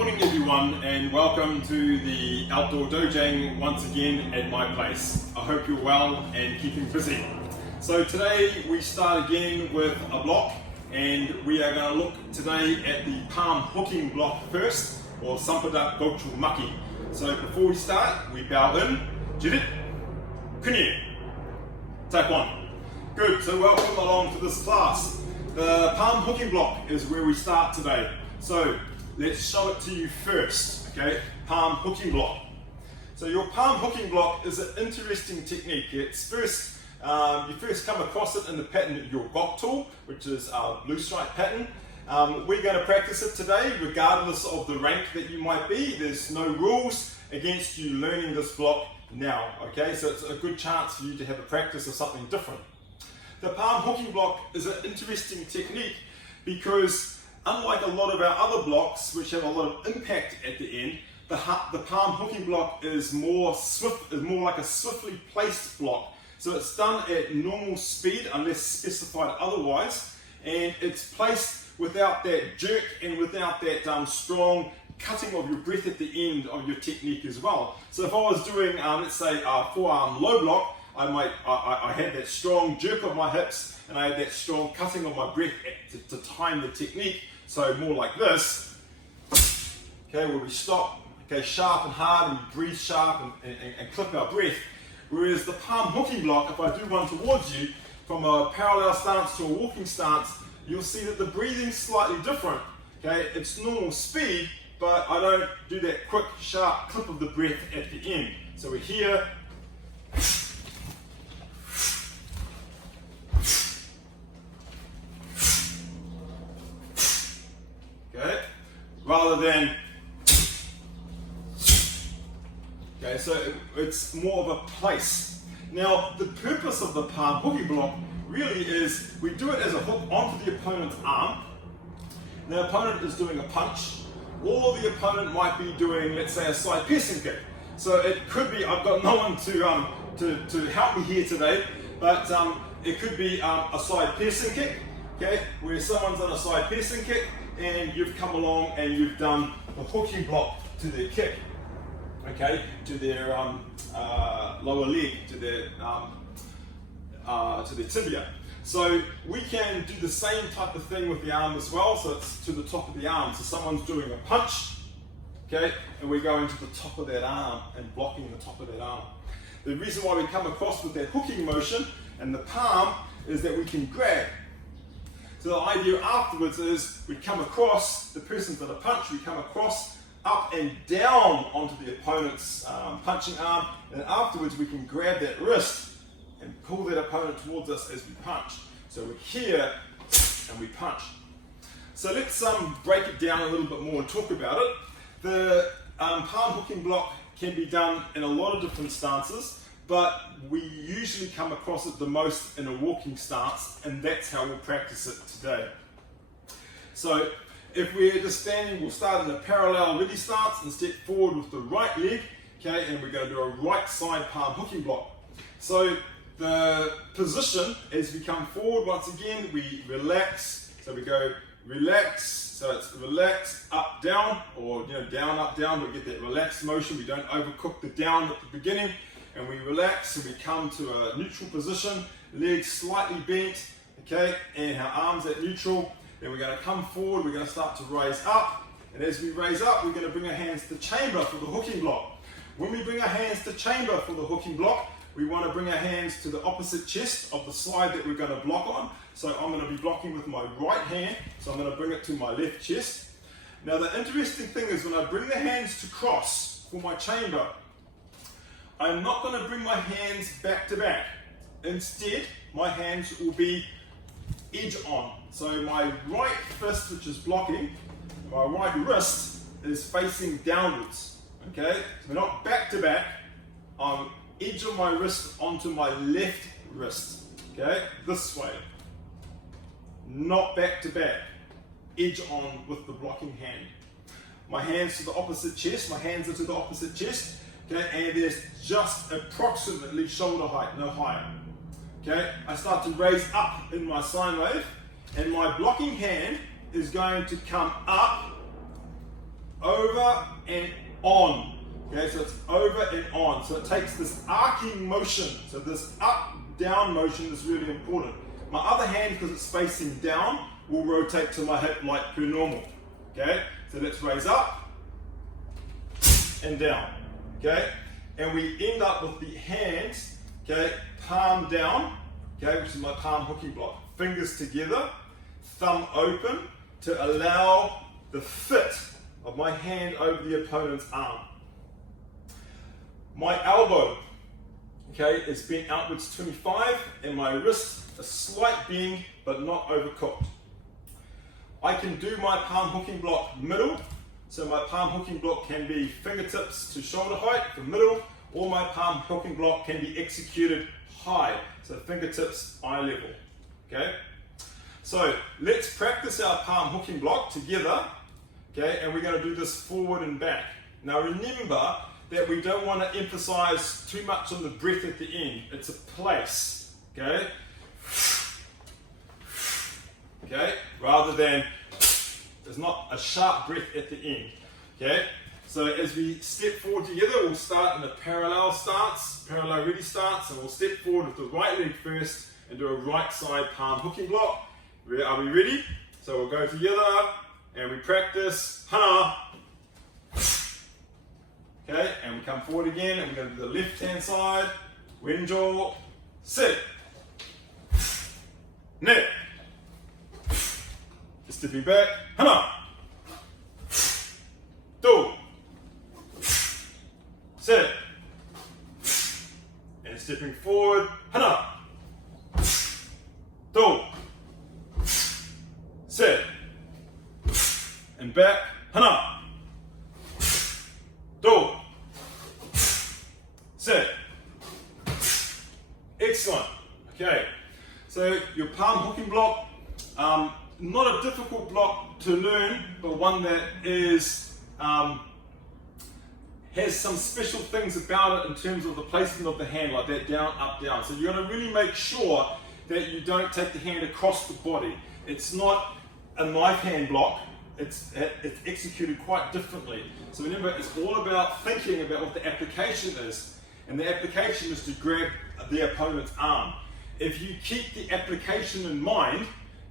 morning everyone, and welcome to the outdoor dojang once again at my place. I hope you're well and keeping busy. So today we start again with a block, and we are going to look today at the palm hooking block first, or Sampada Gochu Maki. So before we start, we bow in, Jirit, Kunye, take one. Good, so welcome along to this class. The palm hooking block is where we start today. So let's show it to you first, okay? Palm hooking block. So your palm hooking block is an interesting technique. It's first, you first come across it in the pattern your gok tool, which is our blue stripe pattern. We're going to practice it today, regardless of the rank that you might be. There's no rules against you learning this block now, okay? So it's a good chance for you to have a practice of something different. The palm hooking block is an interesting technique because unlike a lot of our other blocks, which have a lot of impact at the end, the palm hooking block is more like a swiftly placed block. So it's done at normal speed unless specified otherwise, and it's placed without that jerk and without that strong cutting of your breath at the end of your technique as well. So if I was doing, let's say, a forearm low block, I had that strong jerk of my hips and I had that strong cutting of my breath to time the technique. So more like this, okay, where we stop, okay, sharp and hard, and we breathe sharp and clip our breath. Whereas the palm hooking block, if I do one towards you, from a parallel stance to a walking stance, you'll see that the breathing's slightly different, okay? It's normal speed, but I don't do that quick, sharp clip of the breath at the end. So we're here, okay, rather than, okay, so it's more of a place. Now, the purpose of the palm hooking block really is we do it as a hook onto the opponent's arm. The opponent is doing a punch, or the opponent might be doing, let's say, a side piercing kick. So it could be, I've got no one to help me here today, but it could be a side piercing kick, okay, where someone's on a side piercing kick, and you've come along and you've done the hooking block to their kick, okay, to their lower leg, to their tibia. So we can do the same type of thing with the arm as well. So it's to the top of the arm. So someone's doing a punch, okay, and we're going to the top of that arm and blocking the top of that arm. The reason why we come across with that hooking motion and the palm is that we can grab. So the idea afterwards is we come across, the person's done a punch, we come across up and down onto the opponent's punching arm, and afterwards we can grab that wrist and pull that opponent towards us as we punch. So we're here and we punch. So let's break it down a little bit more and talk about it. The palm hooking block can be done in a lot of different stances, but we usually come across it the most in a walking stance, and that's how we'll practice it today. So if we're just standing, we'll start in a parallel ready stance and step forward with the right leg, okay, and we're going to do a right side palm hooking block. So the position, as we come forward, once again, we relax, so we go relax, so it's relax, up, down, or down, up, down, we get that relaxed motion, we don't overcook the down at the beginning, and we relax and we come to a neutral position, legs slightly bent, okay, and our arms at neutral. Then we're going to come forward, we're going to start to raise up, and as we raise up, we're going to bring our hands to chamber for the hooking block. When we bring our hands to chamber for the hooking block, we want to bring our hands to the opposite chest of the side that we're going to block on. So I'm going to be blocking with my right hand, so I'm going to bring it to my left chest. Now the interesting thing is when I bring the hands to cross for my chamber, I'm not going to bring my hands back to back. Instead, my hands will be edge on. So my right fist, which is blocking, my right wrist is facing downwards. Okay, so we're not back to back. I'm edge of my wrist onto my left wrist. Okay, this way. Not back to back. Edge on with the blocking hand. My hands to the opposite chest. My hands are to the opposite chest. Okay, and there's just approximately shoulder height, no higher. Okay, I start to raise up in my sine wave, and my blocking hand is going to come up over and on. Okay, so it's over and on. So it takes this arcing motion. So this up, down motion is really important. My other hand, because it's facing down, will rotate to my hip like per normal. Okay, so let's raise up and down. Okay, and we end up with the hands, okay, palm down, okay, which is my palm hooking block. Fingers together, thumb open to allow the fit of my hand over the opponent's arm. My elbow, okay, is bent outwards 25, and my wrist a slight bend but not overcooked. I can do my palm hooking block middle, so my palm hooking block can be fingertips to shoulder height for middle, or my palm hooking block can be executed high, so fingertips eye level. Okay, so let's practice our palm hooking block together. Okay, and we're going to do this forward and back. Now remember that we don't want to emphasize too much on the breath at the end. It's a place. Okay, okay, rather than there's not a sharp breath at the end. Okay, so as we step forward together, we'll start in a parallel ready starts, and we'll step forward with the right leg first and do a right side palm hooking block. Are we ready? So we'll go together and we practice hana. Okay, and we come forward again and we're going to do the left hand side. Wenjo, sit. Ne. Stepping back, hana. Do. Sit. And stepping forward, hana. Do. Sit. And back, hana. Do. Sit. Excellent. Okay, so your palm hooking block, not a difficult block to learn, but one that is has some special things about it in terms of the placement of the hand, like that down, up, down. So you're going to really make sure that you don't take the hand across the body. It's not a knife hand block. It's executed quite differently. So remember, it's all about thinking about what the application is. And the application is to grab the opponent's arm. If you keep the application in mind,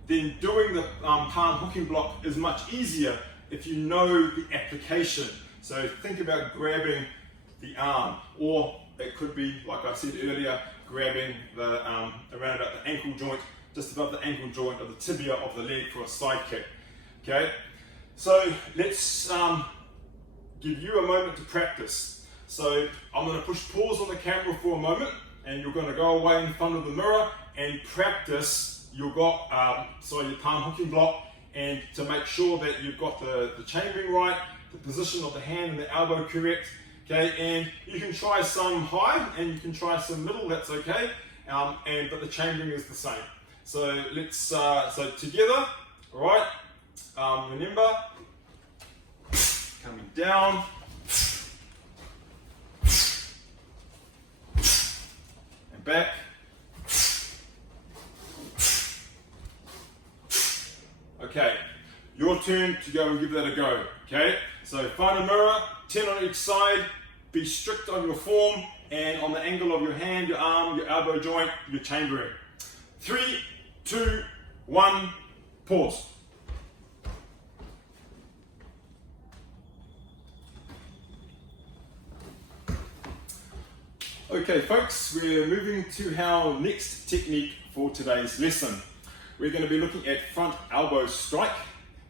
then doing the palm hooking block is much easier if you know the application. So think about grabbing the arm, or it could be, like I said earlier, grabbing the around about the ankle joint, just above the ankle joint of the tibia of the leg for a side kick. Okay, so let's give you a moment to practice. So I'm going to push pause on the camera for a moment, and you're going to go away in front of the mirror and practice your palm hooking block, and to make sure that you've got the chambering right, the position of the hand and the elbow correct. Okay, and you can try some high and you can try some middle, that's okay, but the chambering is the same. So let's, so together, all right, remember, coming down, and back, okay, your turn to go and give that a go, okay? So find a mirror, 10 on each side, be strict on your form and on the angle of your hand, your arm, your elbow joint, your chambering. 3, 2, 1, pause. Okay folks, we're moving to our next technique for today's lesson. We're going to be looking at front elbow strike.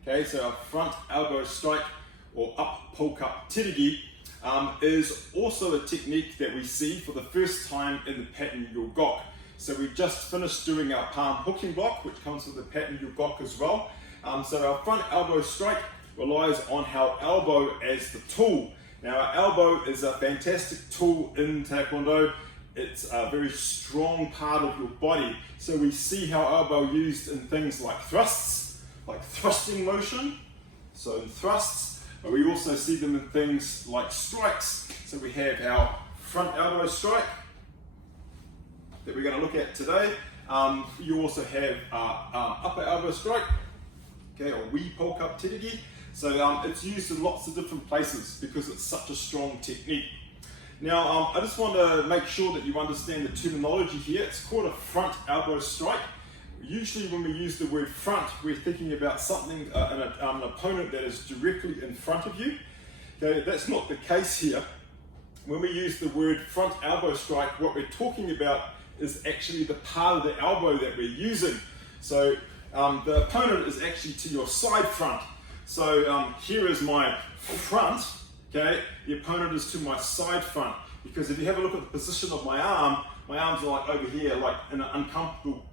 Okay, so our front elbow strike, or up poke up terigi, is also a technique that we see for the first time in the pattern yugok. So we've just finished doing our palm hooking block, which comes with the pattern yugok as well. So our front elbow strike relies on our elbow as the tool. Now our elbow is a fantastic tool in Taekwondo. It's a very strong part of your body. So we see our elbow used in things like thrusts, like thrusting motion. So in thrusts, but we also see them in things like strikes. So we have our front elbow strike that we're going to look at today. You also have upper elbow strike, okay, or wi poke up terigi. So it's used in lots of different places because it's such a strong technique. Now, I just want to make sure that you understand the terminology here. It's called a front elbow strike. Usually when we use the word front, we're thinking about something, an opponent that is directly in front of you. Okay, that's not the case here. When we use the word front elbow strike, what we're talking about is actually the part of the elbow that we're using. So the opponent is actually to your side front. So here is my front, okay? The opponent is to my side front. Because if you have a look at the position of my arms are like over here, like in an uncomfortable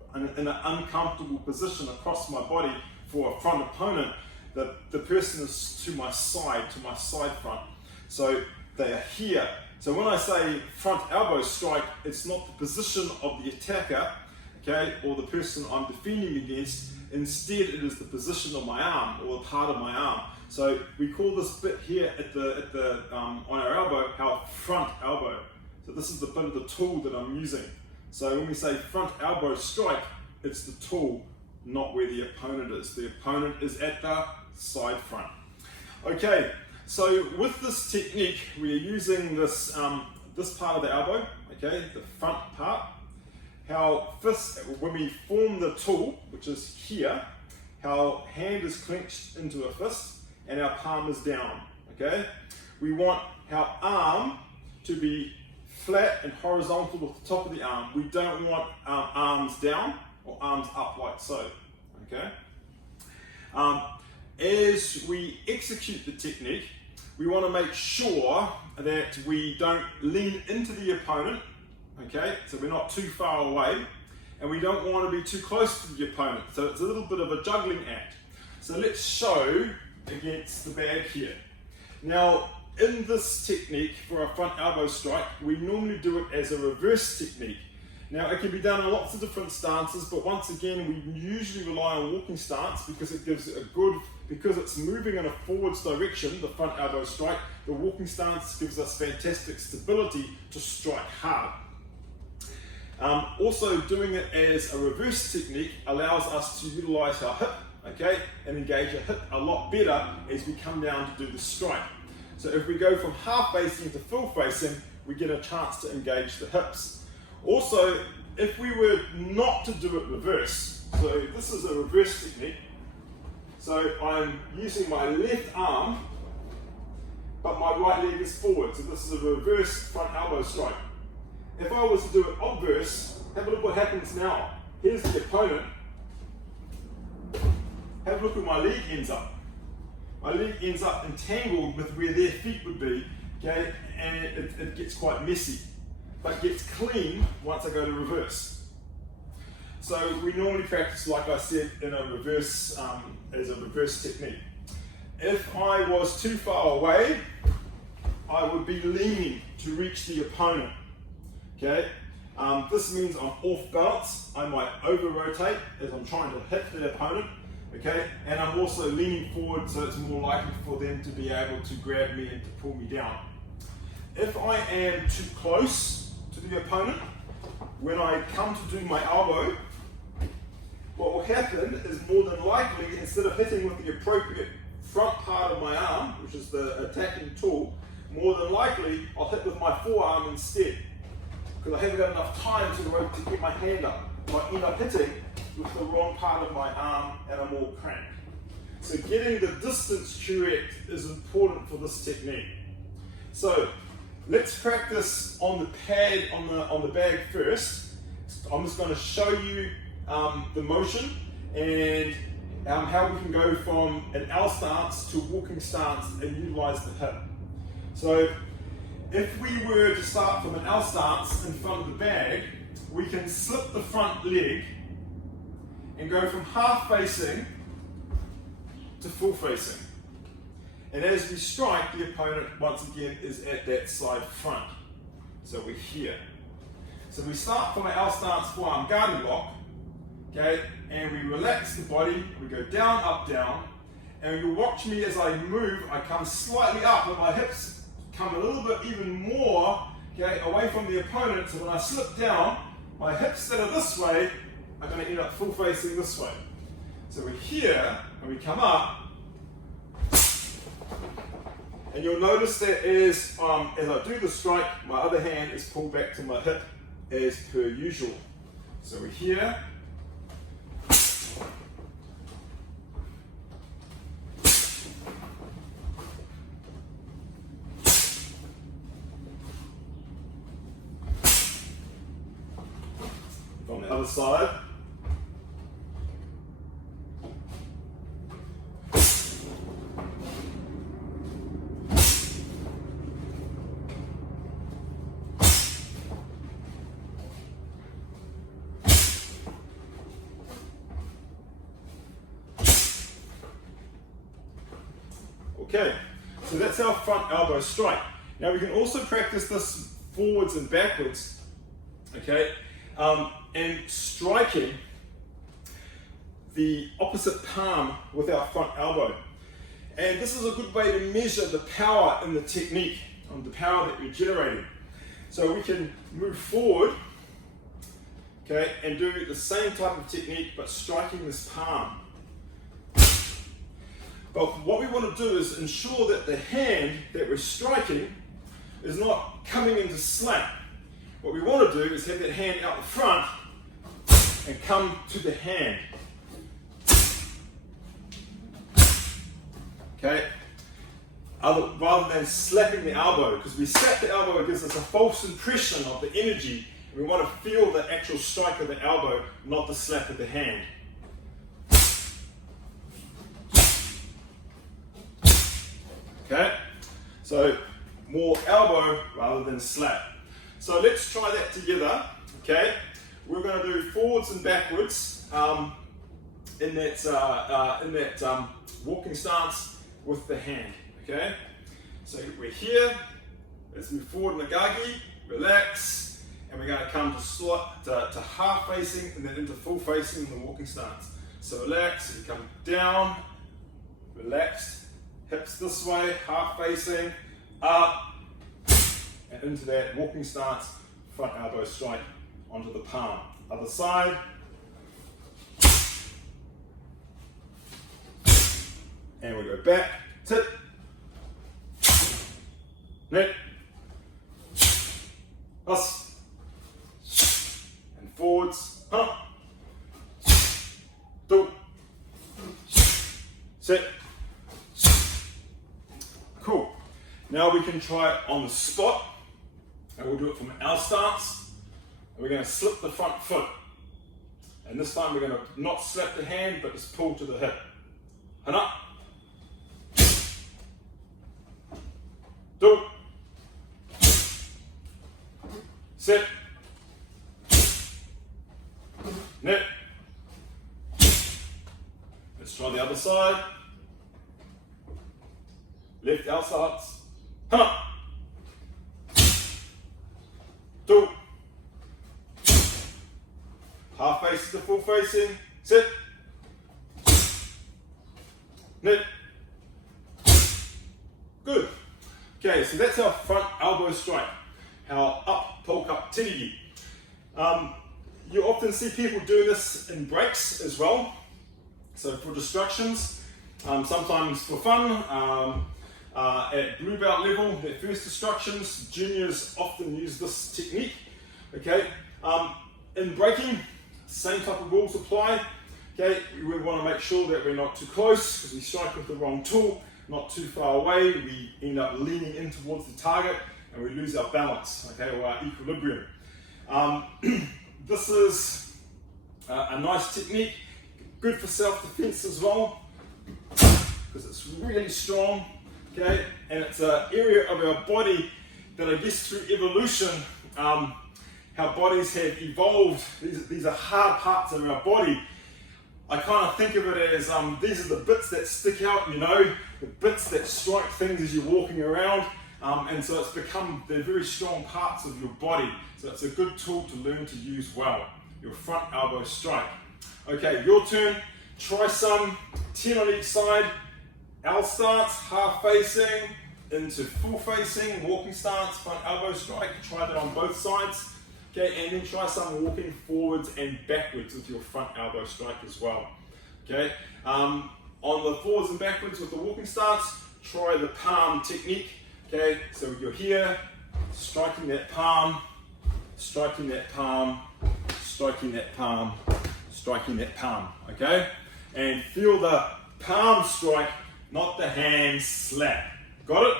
position across my body for a front opponent. The person is to my side front. So they are here. So when I say front elbow strike, it's not the position of the attacker, okay, or the person I'm defending against. Instead, it is the position of my arm or the part of my arm. So we call this bit here on our elbow our front elbow. So this is the bit of the tool that I'm using. So when we say front elbow strike, it's the tool, not where the opponent is. The opponent is at the side front. Okay, so with this technique, we are using this this part of the elbow, okay, the front part. How fist, when we form the tool, which is here, our hand is clenched into a fist and our palm is down, okay? We want our arm to be flat and horizontal with the top of the arm. We don't want our arms down or arms up like so, okay? As we execute the technique, we want to make sure that we don't lean into the opponent, okay? So we're not too far away, and we don't want to be too close to the opponent. So it's a little bit of a juggling act. So let's show against the bag here. Now, in this technique for a front elbow strike, we normally do it as a reverse technique. Now, it can be done in lots of different stances, but once again, we usually rely on walking stance because it gives a good, because it's moving in a forwards direction, the front elbow strike, the walking stance gives us fantastic stability to strike hard. Also, doing it as a reverse technique allows us to utilize our hip, okay, and engage our hip a lot better as we come down to do the strike. So if we go from half facing to full facing, we get a chance to engage the hips. Also, if we were not to do it reverse, so this is a reverse technique, so I'm using my left arm, but my right leg is forward, so this is a reverse front elbow strike. If I was to do it obverse, have a look what happens now. Here's the opponent. Have a look where my leg ends up. My leg ends up entangled with where their feet would be, okay, and it gets quite messy, but gets clean once I go to reverse. So we normally practice, like I said, in a reverse, as a reverse technique. If I was too far away, I would be leaning to reach the opponent. Okay, this means I'm off balance. I might over rotate as I'm trying to hit the opponent. Okay, and I'm also leaning forward, so it's more likely for them to be able to grab me and to pull me down. If I am too close to the opponent, when I come to do my elbow, what will happen is more than likely, instead of hitting with the appropriate front part of my arm, which is the attacking tool, more than likely I'll hit with my forearm instead. Because I haven't got enough time to get my hand up. I end up hitting with the wrong part of my arm and I'm all cramped. So getting the distance correct is important for this technique. So let's practice on the pad, on the bag first. I'm just going to show you the motion and how we can go from an L stance to walking stance and utilize the hip. So if we were to start from an L stance in front of the bag, we can slip the front leg and go from half facing to full facing. And as we strike, the opponent once again is at that side front. So we're here. So we start from an L stance forearm guarding block, okay, and we relax the body, we go down, up, down, and you'll watch me as I move, I come slightly up with my hips, come a little bit even more, okay, away from the opponent, so when I slip down, my hips that are this way are going to end up full facing this way. So we're here, and we come up, And you'll notice that as I do the strike, my other hand is pulled back to my hip as per usual. So we're here. From the other side. Okay, so that's our front elbow strike. Now we can also practice this forwards and backwards, okay, and striking the opposite palm with our front elbow. And this is a good way to measure the power in the technique, the power that you're generating. So we can move forward, okay, and do the same type of technique but striking this palm. But what we want to do is ensure that the hand that we're striking is not coming into slap. What we want to do is have that hand out the front and come to the hand. Okay? Rather than slapping the elbow, because we slap the elbow, it gives us a false impression of the energy. We want to feel the actual strike of the elbow, not the slap of the hand. Okay, so more elbow rather than slap. So let's try that together. Okay, we're going to do forwards and backwards in that walking stance with the hand. Okay, so we're here. Let's move forward in the nagagi, relax, and we're going to come to half facing and then into full facing in the walking stance. So relax, you come down, relaxed. Hips this way, half facing, up, and into that walking stance, front elbow strike onto the palm. Other side. And we go back, tip, net, us, and forwards, do, sit. Cool. Now we can try it on the spot, and we'll do it from our stance. And we're going to slip the front foot. And this time we're going to not slap the hand, but just pull to the hip. Hana. Do. Sit. Net. Let's try the other side. Left outsides. Hana. Do. Half faces to full facing. Sit. Net. Good. Okay, so that's our front elbow strike. Our up polka tirigi. You often see people doing this in breaks as well. So for distractions, sometimes for fun. At blue belt level, their first instructions, juniors often use this technique. Okay, in breaking, same type of rules apply. Okay, we want to make sure that we're not too close because we strike with the wrong tool, not too far away. We end up leaning in towards the target and we lose our balance, okay, or our equilibrium. This is a nice technique, good for self-defense as well because it's really strong. Okay, and it's an area of our body that I guess through evolution, how bodies have evolved. These are hard parts of our body. I kind of think of it as these are the bits that stick out, you know, the bits that strike things as you're walking around. And so it's become, they're very strong parts of your body. So it's a good tool to learn to use well, your front elbow strike. Okay, your turn. Try some, 10 on each side. L stance, half facing, into full facing, walking stance, front elbow strike. Try that on both sides. Okay, and then try some walking forwards and backwards with your front elbow strike as well. Okay, on the forwards and backwards with the walking stance, try the palm technique. Okay, so you're here, striking that palm, striking that palm, striking that palm, striking that palm, okay? And feel the palm strike, not the hand slap. Got it?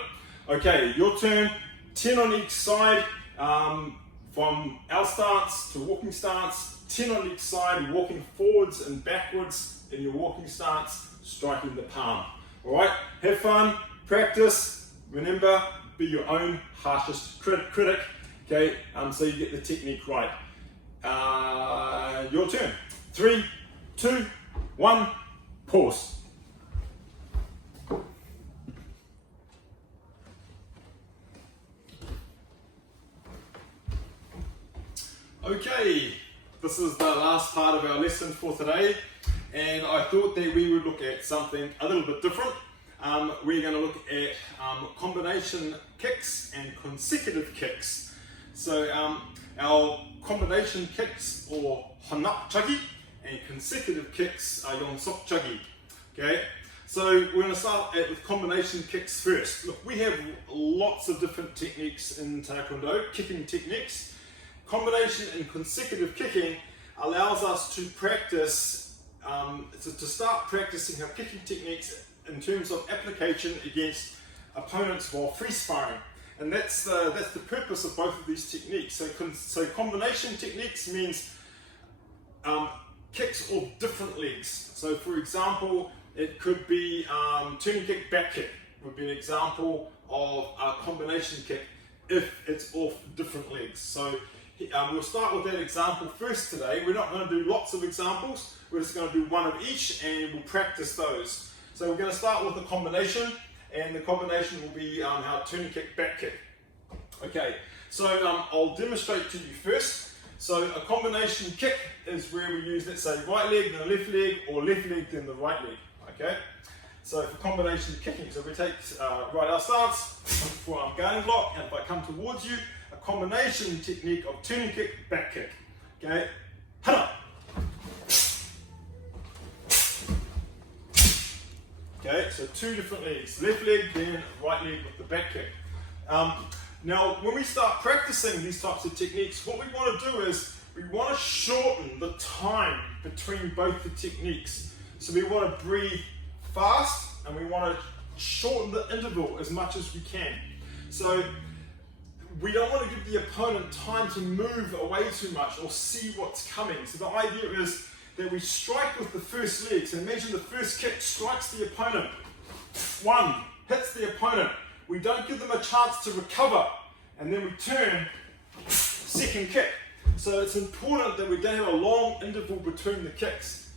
Okay, your turn. 10 on each side, from our stance to walking stance. 10 on each side, walking forwards and backwards in your walking stance, striking the palm. All right, have fun, practice. Remember, be your own harshest critic. Okay, so you get the technique right. Your turn. 3, 2, 1, pause. Okay, this is the last part of our lesson for today, and I thought that we would look at something a little bit different. We're going to look at combination kicks and consecutive kicks. So our combination kicks, or hanap chagi, and consecutive kicks are yonsok chagi. Okay, so we're going to start with combination kicks first. Look, we have lots of different techniques in Taekwondo, kicking techniques. Combination and consecutive kicking allows us to practice, to start practicing our kicking techniques in terms of application against opponents while free sparring. And that's the purpose of both of these techniques. So combination techniques means kicks off different legs. So for example, it could be turning kick, back kick would be an example of a combination kick if it's off different legs. So we'll start with that example first today. We're not going to do lots of examples. We're just going to do one of each and we'll practice those. So we're going to start with the combination, and the combination will be our turning kick, back kick. Okay, so I'll demonstrate to you first. So a combination kick is where we use, let's say, right leg then left leg, or left leg then the right leg. Okay, so for combination kicking, so we take right our stance, forearm guarding block, and if I come towards you, a combination technique of turning kick, back kick. Okay, hana. Okay, so two different legs, left leg, then right leg with the back kick. Now, when we start practicing these types of techniques, what we want to do is we want to shorten the time between both the techniques. So we want to breathe fast and we want to shorten the interval as much as we can. So we don't want to give the opponent time to move away too much or see what's coming. So the idea is that we strike with the first leg. So imagine the first kick strikes the opponent. One, hits the opponent. We don't give them a chance to recover. And then we turn, second kick. So it's important that we don't have a long interval between the kicks.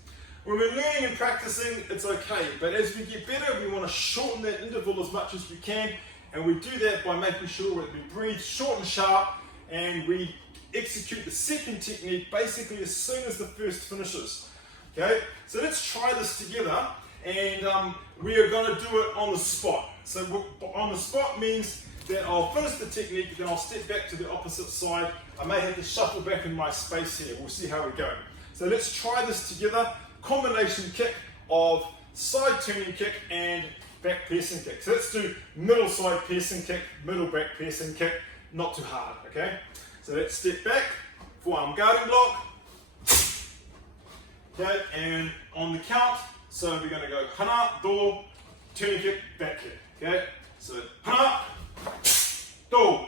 When we're learning and practicing, it's okay. But as we get better, we want to shorten that interval as much as we can. And we do that by making sure that we breathe short and sharp, and we execute the second technique basically as soon as the first finishes. Okay, so let's try this together, and we are going to do it on the spot. So on the spot means that I'll finish the technique, then I'll step back to the opposite side. I may have to shuffle back in my space here. We'll see how we go. So let's try this together. Combination kick of side turning kick and back piercing kick. So let's do middle side piercing kick, middle back piercing kick, not too hard, okay? So let's step back, forearm guarding block, okay, and on the count, so we're going to go hana, do, turning kick, back kick, okay? So hana, do,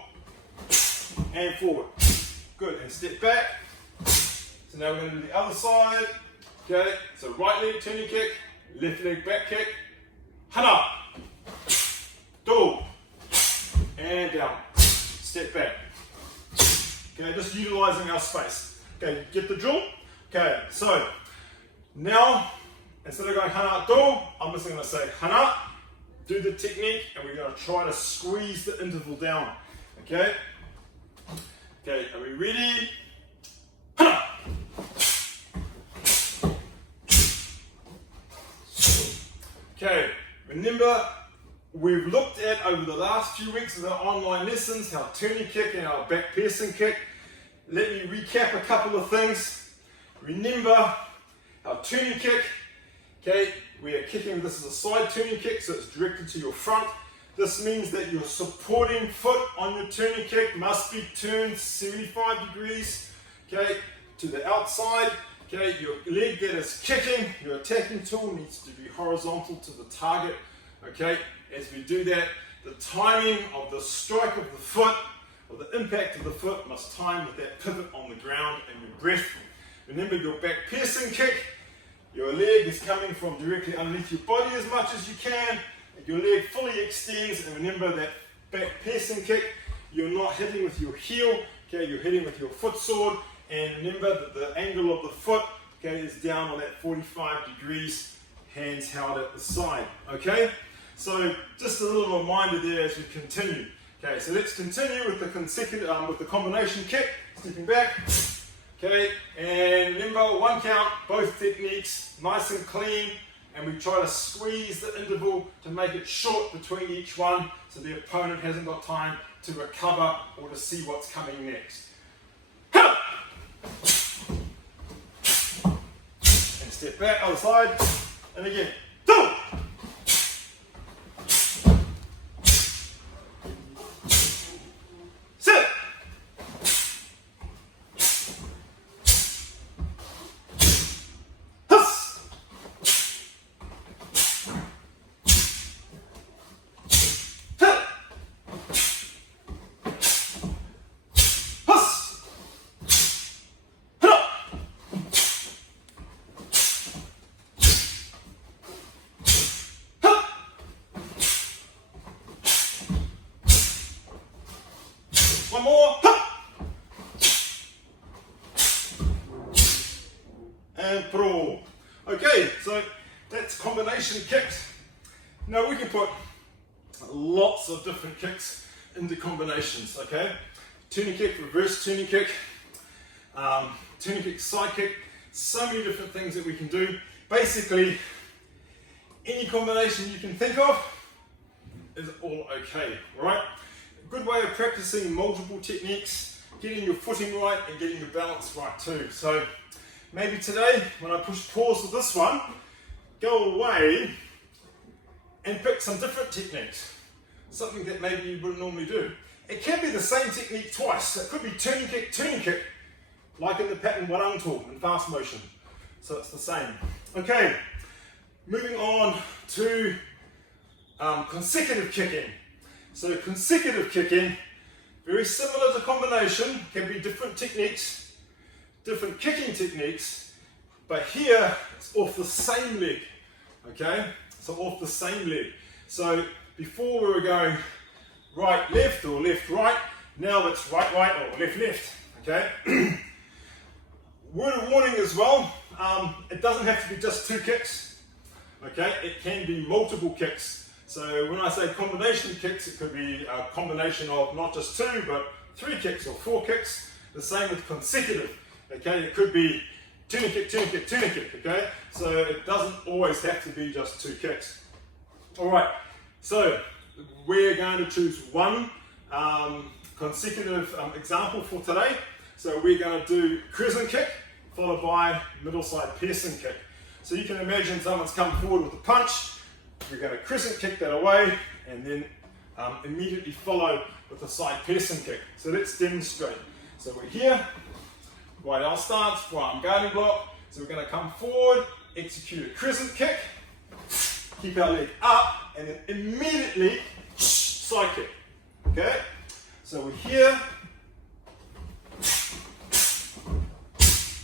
and forward. Good, and step back. So now we're going to do the other side, okay? So right leg turning kick, left leg back kick, hana, do, and down, step back. Okay, just utilizing our space. Okay, get the drill? Okay, so now instead of going hana do, I'm just going to say hana, do the technique, and we're going to try to squeeze the interval down. Okay? Okay, are we ready? Hana! Okay, remember, we've looked at over the last few weeks of our online lessons our turning kick and our back piercing kick. Let me recap a couple of things. Remember, our turning kick, okay, We are kicking, this is a side turning kick, so it's directed to your front. This means that your supporting foot on your turning kick must be turned 75 degrees, okay, to the outside. Okay, your leg that is kicking, your attacking tool needs to be horizontal to the target. Okay, as we do that, the timing of the strike of the foot, or the impact of the foot, must time with that pivot on the ground and your breath. Remember your back piercing kick, your leg is coming from directly underneath your body as much as you can, and your leg fully extends, and remember that back piercing kick, you're not hitting with your heel, okay, you're hitting with your foot sword. And remember that the angle of the foot, okay, is down on that 45 degrees, hands held at the side, okay? So just a little reminder there as we continue. Okay, so let's continue with the consecutive, with the combination kick, stepping back, okay, and remember 1 count, both techniques, nice and clean, and we try to squeeze the interval to make it short between each one so the opponent hasn't got time to recover or to see what's coming next. And step back, other side, and again. Sit. Huss. Hit. Huss. One more. And pro. Okay, so that's combination kicks. Now we can put lots of different kicks into combinations, okay? Turning kick, reverse turning kick, turning kick, side kick, so many different things that we can do. Basically, any combination you can think of is all okay, right? A good way of practicing multiple techniques, getting your footing right and getting your balance right too. So maybe today, when I push pause with this one, go away and pick some different techniques. Something that maybe you wouldn't normally do. It can be the same technique twice. It could be turning kick, like in the pattern warang tool in fast motion. So it's the same. Okay, moving on to consecutive kicking. So consecutive kicking, very similar to combination, can be different techniques, different kicking techniques, but here it's off the same leg, okay? So off the same leg. So before we were going right, left, or left, right, now it's right, right, or left, left, okay? Word of warning as well, it doesn't have to be just 2 kicks, okay? It can be multiple kicks. So when I say combination kicks, it could be a combination of not just 2, but 3 kicks or 4 kicks. The same with consecutive, okay? It could be turning kick, turning kick, turning kick, okay? So it doesn't always have to be just 2 kicks. All right, so we're going to choose one consecutive example for today. So we're going to do crescent kick, followed by middle side piercing kick. So you can imagine someone's come forward with a punch, we're going to crescent kick that away, and then immediately follow with a side piercing kick. So let's demonstrate. So we're here, right arm stance, right arm guarding block. So we're going to come forward, execute a crescent kick, keep our leg up, and then immediately side kick. Okay? So we're here,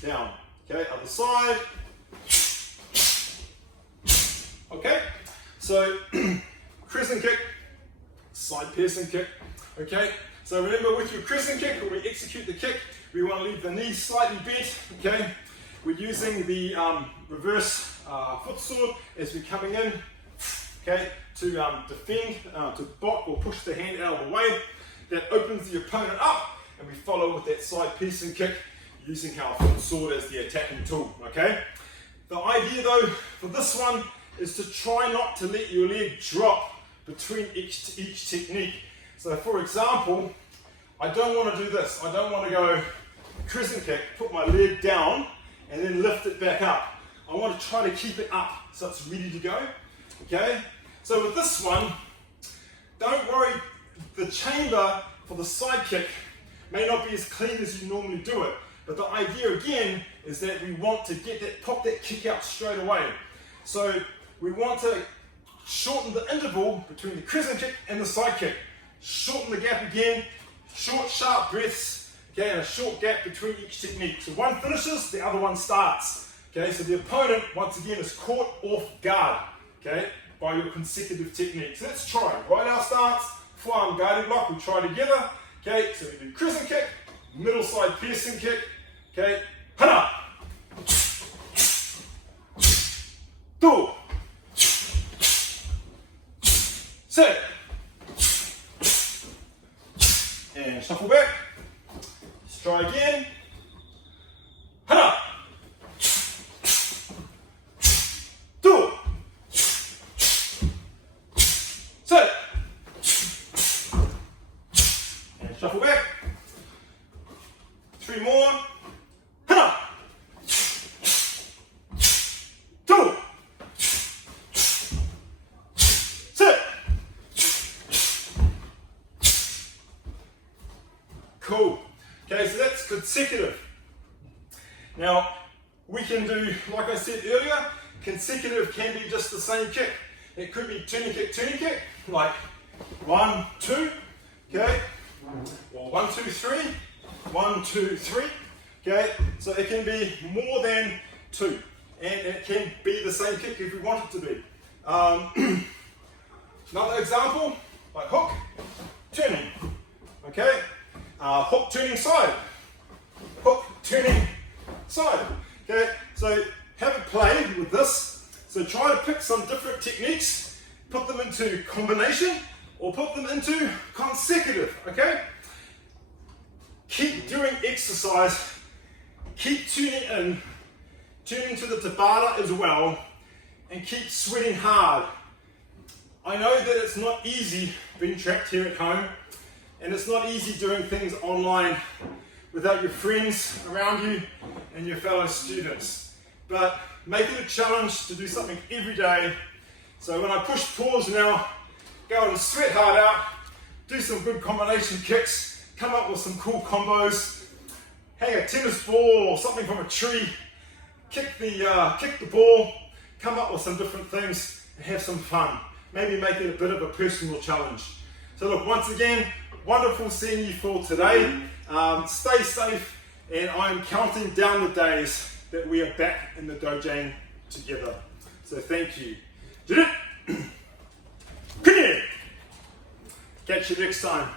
down. Okay, other side. Okay? So, crescent kick, side piercing kick. Okay? So remember with your crescent kick, when we execute the kick, we want to leave the knees slightly bent. Okay? We're using the reverse foot sword as we're coming in. Okay? To defend, to block or push the hand out of the way. That opens the opponent up, and we follow with that side piercing kick using our foot sword as the attacking tool. Okay? The idea though for this one is to try not to let your leg drop between each technique. So for example, I don't want to do this. I don't want to go crescent kick, put my leg down, and then lift it back up. I want to try to keep it up so it's ready to go. Okay, so with this one, don't worry, the chamber for the side kick may not be as clean as you normally do it, but the idea again is that we want to pop that kick out straight away. So we want to shorten the interval between the crescent kick and the side kick. Shorten the gap again, short sharp breaths, okay, and a short gap between each technique. So one finishes, the other one starts. Okay, so the opponent once again is caught off guard, okay, by your consecutive techniques. Let's try. Right our stance, forearm guided lock, we try together. Okay, so we do crescent kick, middle side piercing kick, okay, hana, two, sit, and shuffle back. Let's try again, hana, two, sit, and shuffle back. 3 more. Hana. 2. Sit. Cool. Okay, so that's consecutive. Now, we can do, like I said earlier, consecutive can be just the same kick. It could be turning kick, like 1, 2, okay, or 1, 2, 3. 1, 2, 3. Okay, so it can be more than 2, and it can be the same kick if we want it to be. Another example, like hook, turning. Okay, hook, turning, side. Hook, turning, side. Okay, so have a play with this. So try to pick some different techniques, put them into combination, or put them into consecutive. Okay. Keep doing exercise, keep tuning in, tuning to the Tabata as well, and keep sweating hard. I know that it's not easy being trapped here at home, and it's not easy doing things online without your friends around you and your fellow students. But make it a challenge to do something every day. So when I push pause now, go and sweat hard out, do some good combination kicks, come up with some cool combos, hang a tennis ball or something from a tree, kick the ball, come up with some different things and have some fun. Maybe make it a bit of a personal challenge. So look, once again, wonderful seeing you for today. Stay safe, and I'm counting down the days that we are back in the dojo together. So thank you. Did it? Catch you next time.